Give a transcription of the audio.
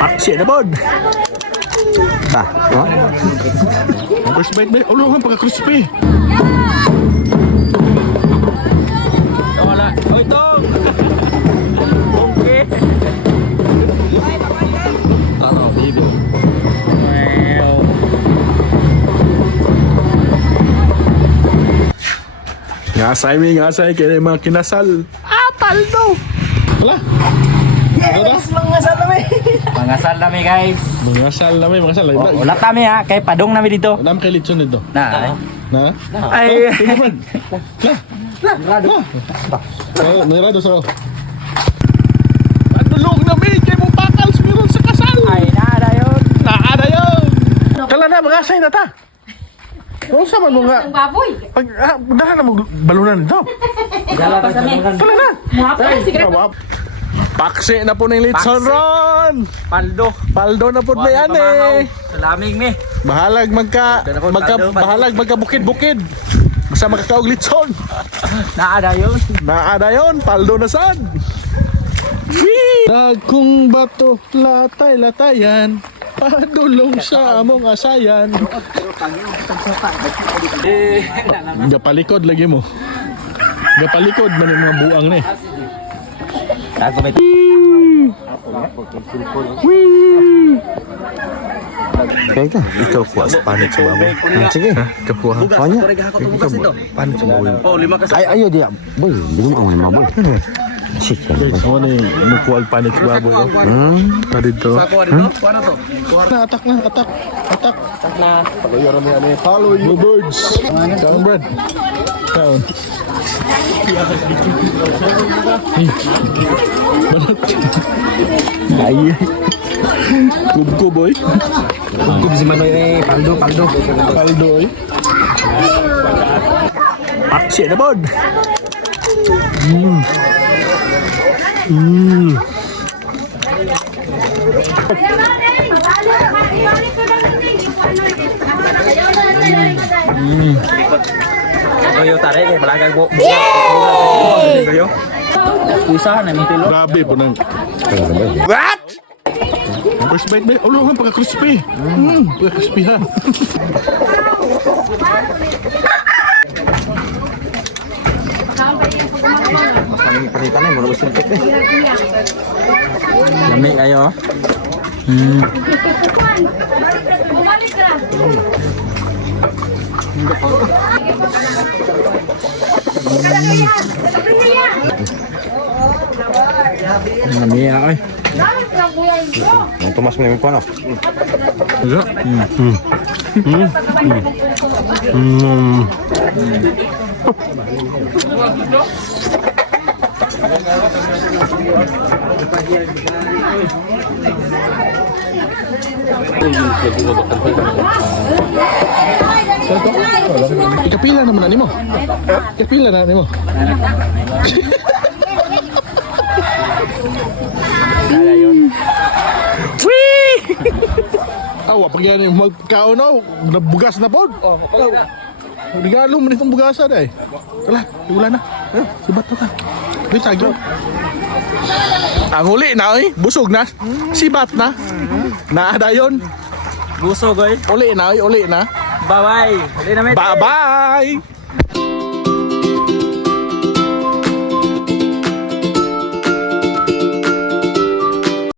Aksi na bod. Ta, no? First bite ba? Ulo nga pagka-crispy. Wala. Oy, Tong! Okay. Ano, bibo. Wow. Ngasay kaya mga kinasal. Paldo! Wala. Yes! Mangasal nami! Mangasal nami, guys. Mangasal na may mangasal. Oh, ulat nami ha, kay padong nami dito. Adam kay litson dito. Na. Na? Ay. Nirado sa Anulong na may kay mong bakals meron sa kasal. Ay, naada yun. Naada yun. Kala na mangasay na ta. Kung sa man mo nga. Ang baboy. Pag dala na mo balunan dito. Dala pa sa Kala na. Muhapay, siguro. Paksi na po ng litson ron. Paldo. Paldo na po na yan eh. Salaming me. Bahalag magka-bukid-bukid. Basta makakaog litson. Naada yun. Naada yun, paldo na sad. Dagkong bato, latay-latayan, padulong sa among asayan. Gapalikod lagi mo. Gapalikod man yung mga buang ni. Kaya ka, ikaw kuha sa panit sa baboy. Sige, Kapuha. kanya. Paano sa buhay? Ay, ayo dia. Boy, binum ang mga boy. Shit. Guys, mo na yung mukuha panik sa baboy ko. Pa dito. Atak na. Follow you birds. Down Brad. Down. Banat. Ay. Kubko boy. Kung si Manoy eh, paldo. Paldo oy. Aksi na bod. Kayo tare kay balagang bu. Kayo. Usahan na mitilo. Grabe po nang. What? First bite ba? Ulo nga pagka-crispy. Pagka-crispy ha. Kami palitan eh, mura silpit eh. Lamig kayo. Bumalik ka. Lamig ay. Ang tumas mo yung kuha no? Iya. Ikapila naman na nimo. Ikapila na nimo. Awa pag yan yung magkaon na, nabugas na po. Regalo mo nitong bugasan eh. Kala, wala na. Sibat to ka. Wait, sagyo. Ang huli na eh, busog na. Sibat na. Naada yun. Gusto goy. Uli na. Bye-bye. Uli na met. Bye-bye!